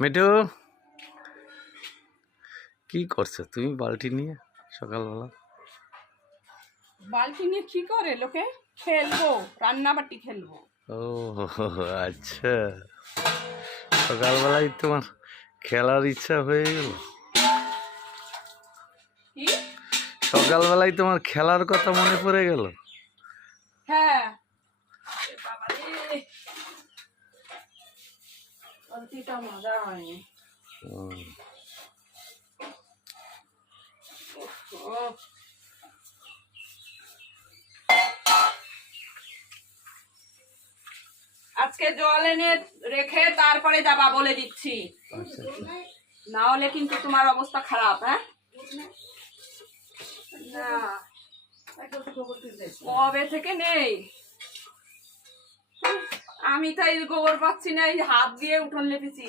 মিঠু কি করছো তুমি বালতি নিয়ে সকালবেলা? বালতি নিয়ে কি করে লোকে? খেলবো, রান্নাবাটি খেলবো। ও আচ্ছা, সকালবেলায় তোমার খেলার ইচ্ছা হয়ে গেল? কি? সকালবেলায় তোমার খেলার কথা মনে পড়ে গেল? হ্যাঁ। বাবা রে, বালতিটা মজা হয়নি। ওহ, আজকে জল এনে রেখে তারপরে যাবা, বলে দিচ্ছি। আচ্ছা আচ্ছা। না হলে কিন্তু তোমার অবস্থা খারাপ। হ্যাঁ, না কবে থেকে নেই, আমি তাই গোবর পাচ্ছি না, এই হাত দিয়ে উঠোন লেপেছি।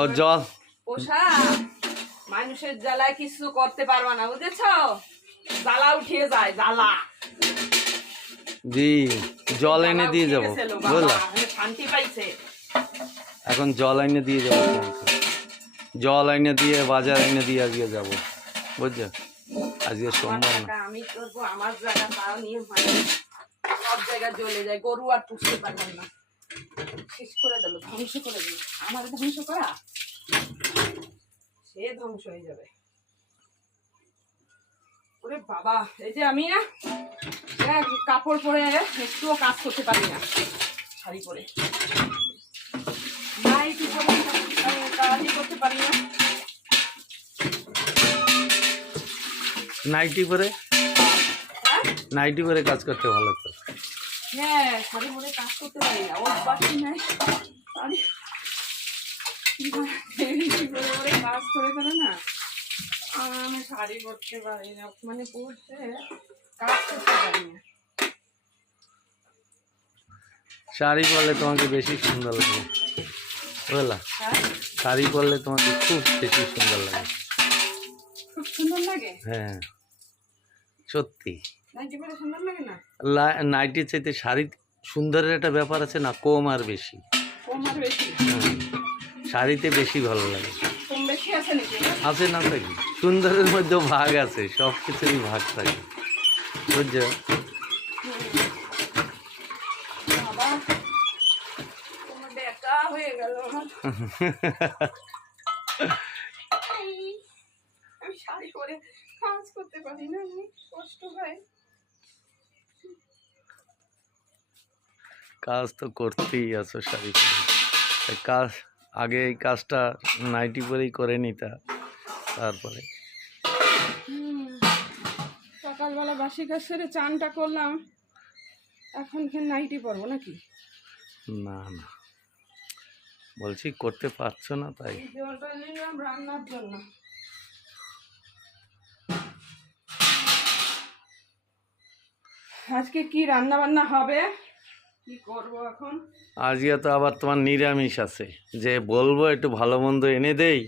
ও জল পোষা মানুষের জ্বালায় কিছু করতে পারবা না, বুঝেছ? জ্বালা উঠিয়ে যায়, জ্বালা। দি জল এনে দিয়ে যাবো, বুঝলা? শান্তি পাইছে। এখন জল এনে দিয়ে যাবো তোমাকে, জল এনে দিয়ে বাজার এনে দিয়ে আজকে যাবো, বুঝছো? আজকে সোমবার না। আমি করবো আমার জায়গা, তাও নিয়ে সব জায়গায় জ্বলে যায়, গরু আর পুষতে পারবেন না। শেষ করে দিল, ধ্বংস করে দিল। আমার ধ্বংস করা, সে ধ্বংস হয়ে যাবে। ওরে বাবা, এই যে আমি না কাপড় পরে একটুও কাজ করতে পারি না, শাড়ি পরে নাইটি পরে কাজই করতে পারি না। নাইটি পরে, হ্যাঁ নাইটি পরে কাজ করতে ভালো তো। হ্যাঁ, শাড়ি পরে কাজ করতে পারি না, অভ্যাসই নাই। শাড়ি পরে কাজ করে করে না, আমি শাড়ি পরতে পারি না, মানে পরতে কাজ করতে পারি না। শাড়ি পরলে তোমাকে বেশি সুন্দর লাগে, বুঝলা? হ্যাঁ, শাড়ি পরলে তোমাকে খুব বেশি সুন্দর লাগে। খুব সুন্দর লাগে। হ্যাঁ সত্যি, নাইটি পরে সুন্দর লাগে না? নাইটির চাইতে শাড়ি সুন্দরের একটা ব্যাপার আছে না, কম আর বেশি। কম আর বেশি? হ্যাঁ, শাড়িতে বেশি ভালো লাগে। কম বেশি আছে নাকি? আছে না, থাকি সুন্দরের মধ্যেও ভাগ আছে, সব কিছুরই ভাগ থাকে, বুঝছো? বাবা, তোমার বেটা হয়ে গেল। আমি শাড়ি পরে কাজ করতে পারি না, আমি কষ্ট হয়। কাজ তো করতেই আছো শাড়ি পরে, তাই কাজ আগে এই কাজটা নাইটি পরেই করে নিতা, তারপরে সকালবেলা বাসি কাজ সেরে চানটা করলাম, এখন নাইটি পরবো নাকি? না না, বলছি করতে পারছো না তাই। জলটা নিলাম রান্নার জন্য। আজকে কি রান্না বান্না হবে, কি করব এখন? আজকে তো আবার তোমার নিরামিষ আছে, যে বলবো একটু ভালো মন্দ এনে দেই,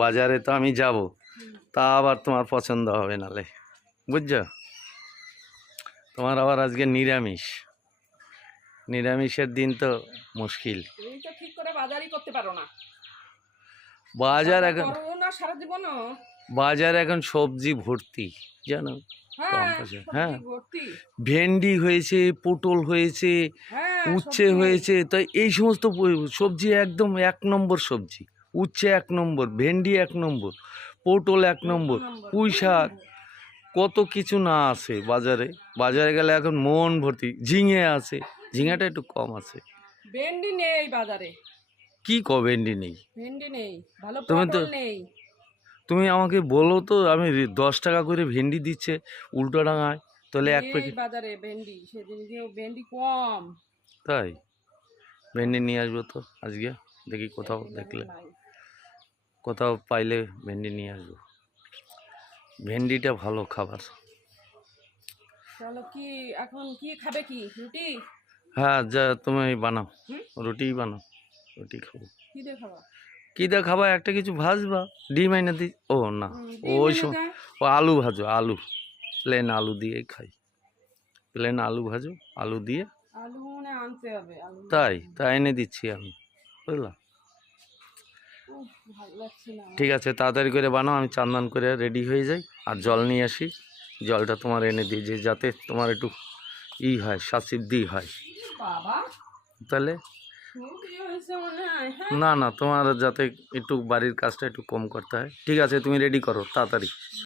বাজারে তো আমি যাব, তা আবার তোমার পছন্দ হবে নালে, বুঝছো? তোমার আবার আজকে নিরামিষ, নিরামিষের দিন তো মুশকিল। তুমি তো ঠিক করে বাজারই করতে পারো না। বাজার এখন, করো না সারা জীবনও? বাজার এখন সবজি ভর্তি, জানো? কম হ্যাঁ, পয়সা, সবজি হ্যাঁ, ভর্তি। ভেন্ডি হয়েছে, পটল হয়েছে, হ্যাঁ, উচ্ছে সবজি হয়েছে, তাই এই সমস্ত সবজি একদম 1 নম্বর সবজি। উচ্ছে 1 নম্বর, ভেন্ডি 1 নম্বর, পটল 1 নম্বর, পুঁই শাক, কত কিছু না আছে বাজারে। বাজারে গেলে এখন মন ভর্তি, ঝিঙে আছে, ঝিঙাটা একটু কম আছে। ভেন্ডি নেই বাজারে। কি ভেন্ডি নেই? ভেন্ডি নেই, ভালো তুমি তো, পটল নেই। তুমি আমাকে বলো তো, আমি 10 টাকা করে ভেন্ডি দিচ্ছে উল্টোডাঙায়, তাহলে এক নেই প্যাকেট। বাজারে ভেন্ডি, সেদিন গিয়েও ভেন্ডি কম। তাই ভেন্ডি নিয়ে আসবো তো আজকে, দেখি কোথাও দেখলে, নাই। কোথাও পাইলে ভেন্ডি নিয়ে আসবো। ভেন্ডিটা ভালো খাবার। চলো, কি এখন কি খাবে, কি রুটি? হ্যাঁ, যা তুমি বানাও, হুম? রুটিই বানাও, রুটি খাবো। কি দিয়ে খাবা? কী দিয়ে খাবা, একটা কিছু ভাজবা, ডিম এনে দি। ও না, ডিম ওই এনে সময় দাও। ও আলু ভাজো, প্লেন আলু দিয়েই খাই, প্লেন আলু ভাজো, আলু দিয়ে আলু মনে হয় আনতে হবে আলু। তাই এনে দিচ্ছি আমি, বুঝলাম। উফ, ভালো লাগছে না আমার। ঠিক আছে, তাড়াতাড়ি করে বানাও, আমি চান করে রেডি হয়ে যাই, আর জল নিয়ে আসি, জলটা তোমার এনে দিই, যে যাতে তোমার একটু হয়, সাসিদ্ধি হয়। বাবা তাহলে সর্দি হয়েছে মনে হয়। হ্যাঁ না তোমার যাতে একটু বাড়ির কাজটা একটু কম করতে হয়। ঠিক আছে, তুমি রেডি করো তাড়াতাড়ি।